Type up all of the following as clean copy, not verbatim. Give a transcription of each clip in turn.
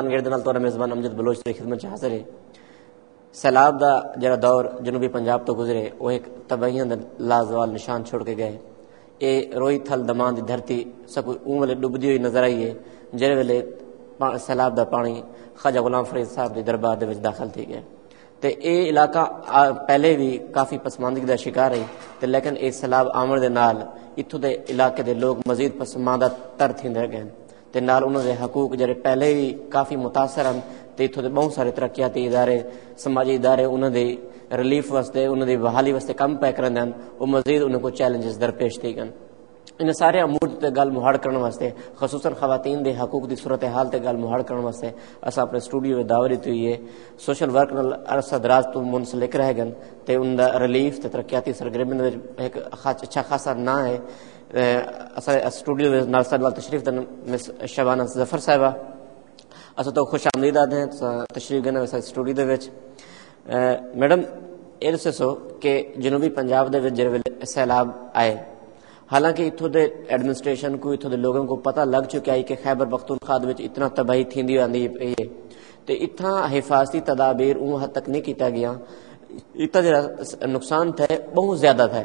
Pakistan get دے نال تہاڈا میزبان امجد بلوچ دی خدمت حاضر ہے. سیلاب دا جڑا دور جنوبی پنجاب تو گزرے وہ ایک تباہیاں دا لازوال نشان چھوڑ کے گئے. اے روئی تھل دمان دی دھرتی سب اون ویلے ڈبدی ہوئی نظر آئی ہے جڑے ویلے سیلاب دا پانی خواجہ غلام فرید صاحب دی دربار دے وچ داخل تھی گیا. تے اے علاقہ پہلے بھی کافی پسماندگی دا شکار ہے تے لیکن اے سیلاب آمن دے نال اتھوں دے علاقے دے لوگ مزید پسماندہ تر تھیندے گئے تے نال انہوں دے حقوق جڑے پہلے بھی کافی متاثر ہیں تے اتھوں دے بہت سارے ترقیاتی ادارے سماجی ادارے انہوں دے ریلیف واسطے انہوں دے بحالی واسطے کم پے کرندے ہیں وہ مزید انہوں کو چیلنجز درپیش تھی گئے. ان سارے امور تے گل مہاڑ کرنے واسطے خصوصاً خواتین دے حقوق دی صورتحال تے گل مہاڑ کرنے واسطے اساں اپنے اسٹوڈیو میں دعوت دیتی ہوئی ہے. سوشل ورک نال عرصہ دراز تو منسلک رہ گئے تے ان دا ریلیف تے ترقیاتی سرگرمیاں وچ ایک اچھا خاصا نام ہے. اساں اسٹوڈیو وچ نال سال تشریف دن مس شبانہ ظفر صاحبہ اساں تو خوش آمدید ہیں تشریف گنے ویسے اسٹوڈیو دے وچ. میڈم یہ دسو کہ جنوبی پنجاب دے وچ جڑے سیلاب آئے حالانکہ اتھوں دے ایڈمنسٹریشن کو اتھوں دے لوگوں کو پتہ لگ چکا ہے کہ خیبر پختونخوا دے وچ اتنا تباہی تھیندی آندی ہے تے اتنا حفاظتی تدابیر اون حد تک نہیں کیتا گیا. اتنا جڑا نقصان تھا بہت زیادہ تھا.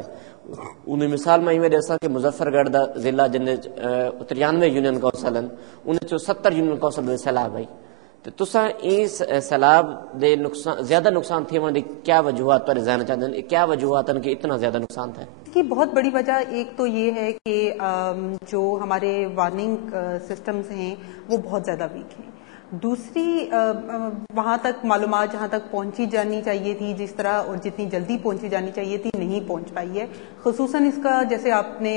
انہیں مثال میں یہ دساں کہ مظفر گڑھ دا ضلع جن 93 یونین کونسل ہیں ان 70 یونین کونسل میں سیلاب آئی. تو تساں اس سیلاب دے نقصان زیادہ نقصان تھے وہاں دی کیا وجوہات پر ذہن چاہتے ہیں کیا وجوہات ہیں کہ اتنا زیادہ نقصان تھا؟ کی بہت بڑی وجہ ایک تو یہ ہے کہ جو ہمارے وارننگ سسٹمز ہیں وہ بہت زیادہ ویک ہیں. دوسری وہاں تک معلومات جہاں تک پہنچی جانی چاہیے تھی جس طرح اور جتنی جلدی پہنچی جانی چاہیے تھی نہیں پہنچ پائی ہے. خصوصاً اس کا جیسے آپ نے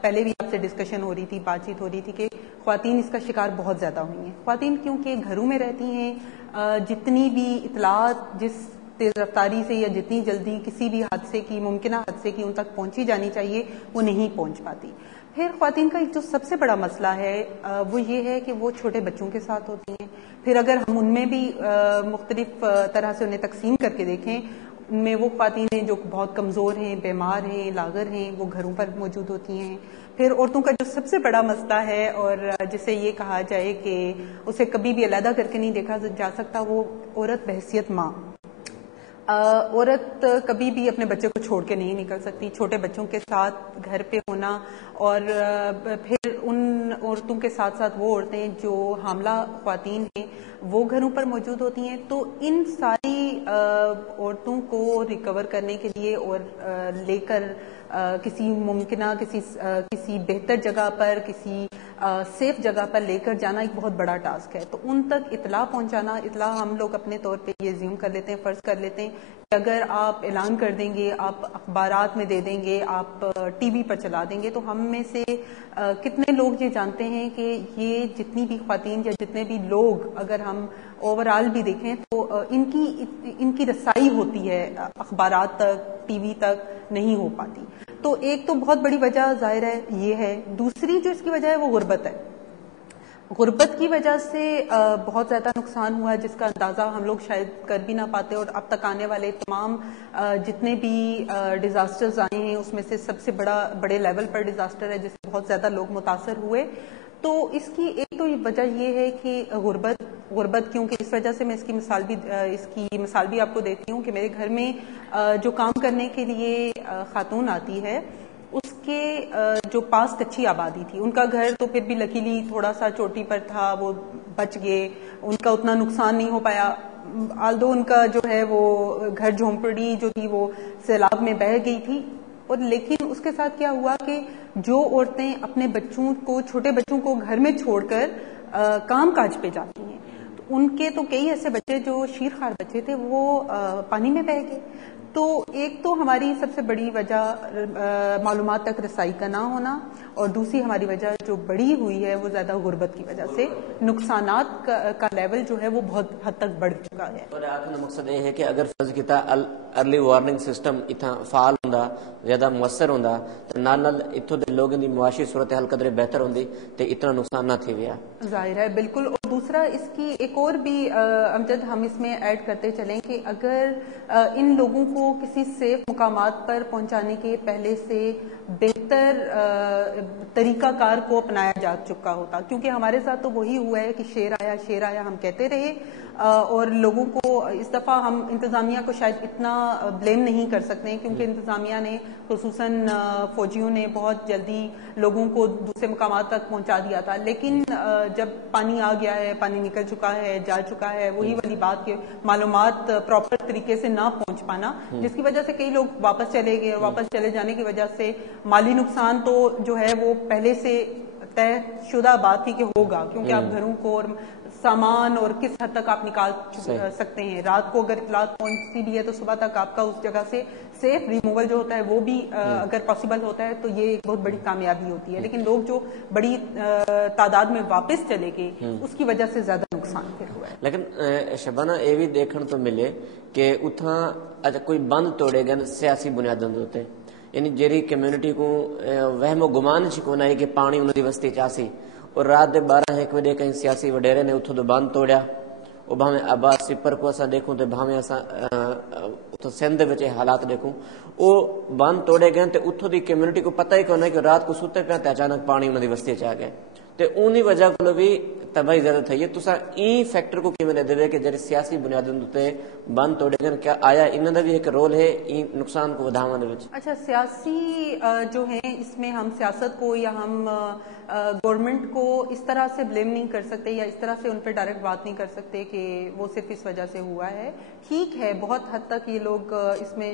پہلے بھی آپ سے ڈسکشن ہو رہی تھی بات چیت ہو رہی تھی کہ خواتین اس کا شکار بہت زیادہ ہوئی ہیں. خواتین کیونکہ گھروں میں رہتی ہیں جتنی بھی اطلاعات جس تیز رفتاری سے یا جتنی جلدی کسی بھی حادثے کی ممکنہ حادثے کی ان تک پہنچی جانی چاہیے وہ نہیں پہنچ پاتی. پھر خواتین کا ایک جو سب سے بڑا مسئلہ ہے وہ یہ ہے کہ وہ چھوٹے بچوں کے ساتھ ہوتی ہیں. پھر اگر ہم ان میں بھی مختلف طرح سے انہیں تقسیم کر کے دیکھیں ان میں وہ خواتین ہیں جو بہت کمزور ہیں بیمار ہیں لاغر ہیں وہ گھروں پر موجود ہوتی ہیں. پھر عورتوں کا جو سب سے بڑا مسئلہ ہے اور جسے یہ کہا جائے کہ اسے کبھی بھی علیحدہ کر کے نہیں دیکھا جا سکتا وہ عورت بحیثیت ماں. عورت کبھی بھی اپنے بچے کو چھوڑ کے نہیں نکل سکتی. چھوٹے بچوں کے ساتھ گھر پہ ہونا اور پھر ان عورتوں کے ساتھ ساتھ وہ عورتیں جو حاملہ خواتین ہیں وہ گھروں پر موجود ہوتی ہیں. تو ان ساری عورتوں کو ریکور کرنے کے لیے اور لے کر کسی ممکنہ کسی بہتر جگہ پر کسی سیف جگہ پر لے کر جانا ایک بہت بڑا ٹاسک ہے. تو ان تک اطلاع پہنچانا اطلاع ہم لوگ اپنے طور پہ یہ زیوم کر لیتے ہیں فرض کر لیتے ہیں کہ اگر آپ اعلان کر دیں گے آپ اخبارات میں دے دیں گے آپ ٹی وی پر چلا دیں گے تو ہم میں سے کتنے لوگ یہ جانتے ہیں کہ یہ جتنی بھی خواتین یا جتنے بھی لوگ اگر ہم اوور آل بھی دیکھیں تو ان کی رسائی ہوتی ہے اخبارات تک ٹی وی تک نہیں ہو پاتی. تو ایک تو بہت بڑی وجہ ظاہر ہے یہ ہے. دوسری جو اس کی وجہ ہے وہ غربت ہے. غربت کی وجہ سے بہت زیادہ نقصان ہوا ہے جس کا اندازہ ہم لوگ شاید کر بھی نہ پاتے. اور اب تک آنے والے تمام جتنے بھی ڈیزاسٹرز آئے ہیں اس میں سے سب سے بڑے لیول پر ڈیزاسٹر ہے جس سے بہت زیادہ لوگ متاثر ہوئے. تو اس کی ایک تو وجہ یہ ہے کہ غربت کیونکہ اس وجہ سے میں اس کی مثال بھی آپ کو دیتی ہوں کہ میرے گھر میں جو کام کرنے کے لیے خاتون آتی ہے اس کے جو پاس کچی آبادی تھی ان کا گھر تو پھر بھی لکیلی تھوڑا سا چوٹی پر تھا وہ بچ گئے ان کا اتنا نقصان نہیں ہو پایا. آلدو ان کا جو ہے وہ گھر جھونپڑی جو تھی وہ سیلاب میں بہہ گئی تھی. اور لیکن اس کے ساتھ کیا ہوا کہ جو عورتیں اپنے بچوں کو چھوٹے بچوں کو گھر میں چھوڑ کر کام کاج پہ جاتی ہیں تو ان کے تو کئی ایسے بچے جو شیرخوار بچے تھے وہ پانی میں بہہ گئے. تو ایک تو ہماری سب سے بڑی وجہ معلومات تک رسائی کا نہ ہونا اور دوسری ہماری وجہ جو بڑی ہوئی ہے وہ زیادہ غربت کی وجہ سے نقصانات کا لیول جو ہے وہ بہت حد تک بڑھ چکا ہے. اور آخر مقصد یہ ہے کہ اگر فرض کیتا ارلی وارننگ سسٹم اتنا فعال ہوندا زیادہ مؤثر ہوندا تو نال اتوں دے لوگوں دی معاشی صورتحال قدرے بہتر ہوندی تے اتنا نقصان نہ تھی گیا. ظاہر ہے بالکل. اور دوسرا اس کی ایک اور بھی امجد ہم اس میں ایڈ کرتے چلیں کہ اگر ان لوگوں کو کسی سیف مقامات پر پہنچانے کے پہلے سے بہتر طریقہ کار کو اپنایا جا چکا ہوتا، کیونکہ ہمارے ساتھ تو وہی ہوا ہے کہ شیر آیا ہم کہتے رہے، اور لوگوں کو اس دفعہ ہم انتظامیہ کو شاید اتنا بلیم نہیں کر سکتے ہیں، کیونکہ انتظامیہ نے خصوصاً فوجیوں نے بہت جلدی لوگوں کو دوسرے مقامات تک پہنچا دیا تھا، لیکن جب پانی آ گیا ہے، پانی نکل چکا ہے، جا چکا ہے، وہی والی بات کہ معلومات پراپر طریقے سے نہ پہنچ پانا، جس کی وجہ سے کئی لوگ واپس چلے گئے، اور واپس چلے جانے کی وجہ سے مالی نقصان تو جو ہے وہ پہلے سے طے شدہ بات تھی کہ ہوگا، کیونکہ آپ گھروں کو اور سامان اور کس حد تک آپ نکال سکتے ہیں، رات کو اگر اطلاعات پہنچتی بھی ہے تو صبح تک آپ کا اس جگہ سے سیف ریموول جو ہوتا ہے وہ بھی اگر پاسبل ہوتا ہے تو یہ ایک بہت بڑی کامیابی ہوتی ہے، لیکن لوگ جو بڑی تعداد میں واپس چلے گئے اس کی وجہ سے زیادہ نقصان پھر ہوا ہے۔ لیکن شبانہ یہ بھی دیکھنے تو ملے کہ اتھاں اچھا کوئی بند توڑے گئے سیاسی بنیادوں ہوتے، یعنی جیری کمیونٹی کو وہم و گمان چکونا ہے کہ پانی انہوں دی وسطی چاسی، اور رات دے 12-1 بجے کہیں سیاسی وڈیرے نے اتھوں تو بند توڑیا، وہ بھاویں آباد سپر کو اسا دیکھوں تے بھاویں اسا اتھوں سندھ وچ حالات دیکھوں، وہ بند توڑے گئے تے اتھوں دی کمیونٹی کو پتہ ہی کوئی نہیں کہ رات کو سوتے پہ تے اچانک پانی انہوں دی وسطی چ آ گئے، تے انہی وجہ کو بھی تباہی زیادہ تھی ہے۔ تسا این فیکٹر کو کیویں دے دے کہ جڑے سیاسی بنیادوں تے بند توڑے گئے، کیا آیا انہاں دا بھی ایک رول ہے این نقصان کو ودھاون دے وچ؟ اچھا، سیاسی جو ہیں اس میں ہم سیاست کو یا ہم گورنمنٹ کو اس طرح سے بلیم نہیں کر سکتے یا اس طرح سے ان پہ ڈائریکٹ بات نہیں کر سکتے کہ وہ صرف اس وجہ سے ہوا ہے۔ ٹھیک ہے، بہت حد تک یہ لوگ اس میں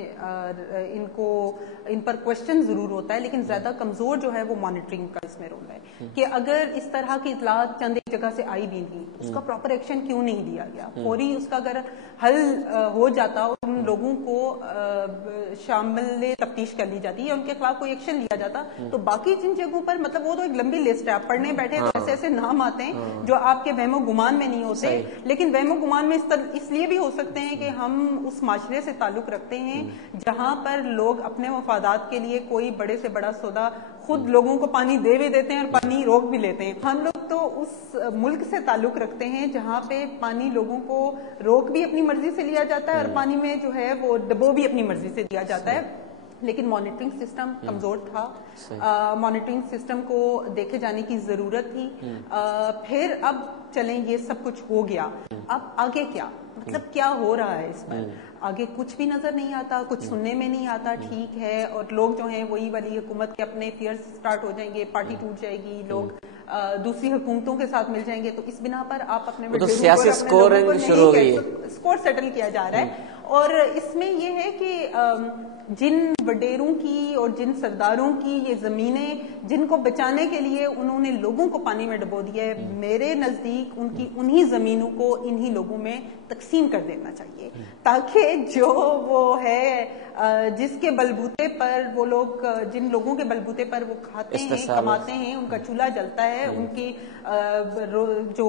ان پر کوشچن ضرور ہوتا ہے، لیکن زیادہ کمزور جو ہے وہ مانیٹرنگ کا اس میں رول ہے کہ اگر اس طرح کی اطلاعات چند ایک جگہ سے آئی بھی تھی، اس کا پراپر ایکشن کیوں نہیں لیا گیا؟ فوری اس کا اگر حل ہو جاتا اور ان لوگوں کو شامل تفتیش کر لی جاتی یا ان کے خلاف کوئی ایکشن لیا جاتا تو باقی جن جگہوں پر مطلب وہ تو ایک لمبی لسٹ ہے، آپ پڑھنے بیٹھے تو ایسے ایسے نام آتے ہیں جو آپ کے وہم و گمان میں نہیں ہوتے، لیکن وہم و گمان میں اس لیے بھی ہو سکتے ہیں کہ ہم اس معاشرے سے تعلق رکھتے ہیں جہاں پر لوگ اپنے مفادات کے لیے کوئی بڑے سے بڑا سودا خود لوگوں کو پانی دے بھی دیتے ہیں اور پانی روک بھی لیتے ہیں۔ ہم لوگ تو اس ملک سے تعلق رکھتے ہیں جہاں پہ پانی لوگوں کو روک بھی اپنی مرضی سے لیا جاتا ہے اور پانی میں جو ہے وہ ڈبو بھی اپنی مرضی سے دیا جاتا ہے، لیکن مانیٹرنگ سسٹم کمزور تھا، مانیٹرنگ سسٹم کو دیکھے جانے کی ضرورت تھی۔ پھر اب چلیں یہ سب کچھ ہو گیا، اب آگے کیا، مطلب کیا ہو رہا ہے اس پر؟ آگے کچھ بھی نظر نہیں آتا، کچھ سننے میں نہیں آتا، ٹھیک ہے، اور لوگ جو ہیں وہی والی حکومت کے اپنے فیئرز سٹارٹ ہو جائیں گے، پارٹی ٹوٹ جائے گی، لوگ دوسری حکومتوں کے ساتھ مل جائیں گے، تو اس بنا پر آپ اپنے سیاسی اسکورنگ شروع ہو گئی ہے، اسکور سیٹل کیا جا رہا ہے۔ اور اس میں یہ ہے کہ جن وڈیروں کی اور جن سرداروں کی یہ زمینیں جن کو بچانے کے لیے انہوں نے لوگوں کو پانی میں ڈبو دیا ہے، میرے نزدیک ان کی انہی زمینوں کو انہی لوگوں میں تقسیم کر دینا چاہیے، تاکہ جو وہ ہے جس کے بلبوتے پر وہ لوگ، جن لوگوں کے بلبوتے پر وہ کھاتے ہیں، کماتے ہیں، ان کا چولہا جلتا ہے، ان کی جو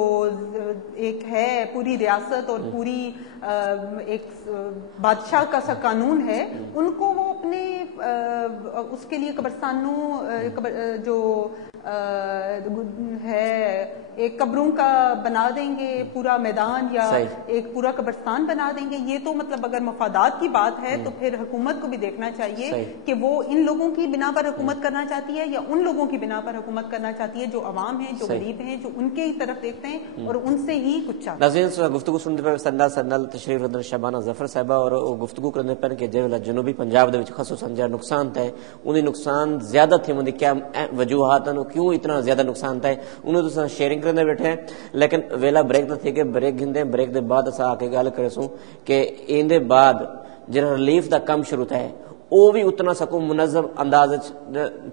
ایک ہے پوری ریاست اور پوری ایک بادشاہ کا سا قانون ہے، ان کو وہ اپنے اس کے لیے قبرستانوں جو ہے ایک قبروں کا بنا دیں گے پورا میدان یا ایک پورا قبرستان بنا دیں گے۔ یہ تو مطلب اگر مفادات کی بات ہے تو پھر حکومت کو بھی دیکھنا چاہیے کہ وہ ان لوگوں کی بنا پر حکومت کرنا چاہتی ہے یا ان لوگوں کی بنا پر حکومت کرنا چاہتی ہے جو عوام ہیں، جو غریب ہیں، جو ان کے ہی طرف دیکھتے ہیں اور ان سے ہی کچھ چاہتے ہیں۔ ناظرین گفتگو سننے پر سندال تشریف رکھتے شبانہ ظفر صاحبہ اور گفتگو کرنے پر کہ جیولا جنوبی پنجاب دے وچ خصوصاً جڑا نقصان تھا انہیں نقصان زیادہ تھے، ان کیا وجوہات ہیں، کیوں اتنا زیادہ نقصان تھا، انہوں تو شیئرنگ کرنے بیٹھے ہیں، لیکن ویلا بریک تھے کہ بریک گھندے بریک دے بعد اسا آ کے گل کرے سوں کہ ان دے بعد جڑا ریلیف دا کم شروع تھا وہ بھی اتنا سکو منظم انداز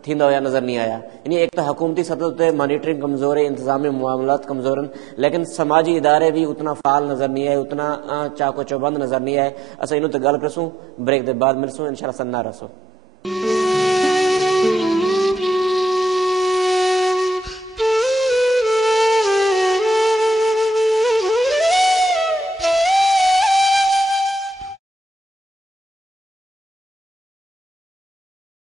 تھیندا ہویا نظر نہیں آیا، یعنی ایک تو حکومتی سطح تے مانیٹرنگ کمزور ہے، انتظامی معاملات کمزور ہیں، لیکن سماجی ادارے بھی اتنا فعال نظر نہیں آئے، اتنا چاق و چوبند نظر نہیں آئے۔ اسا انہوں تے گل کرسوں، بریک دے بعد ملسوں انشاءاللہ سننا رسو۔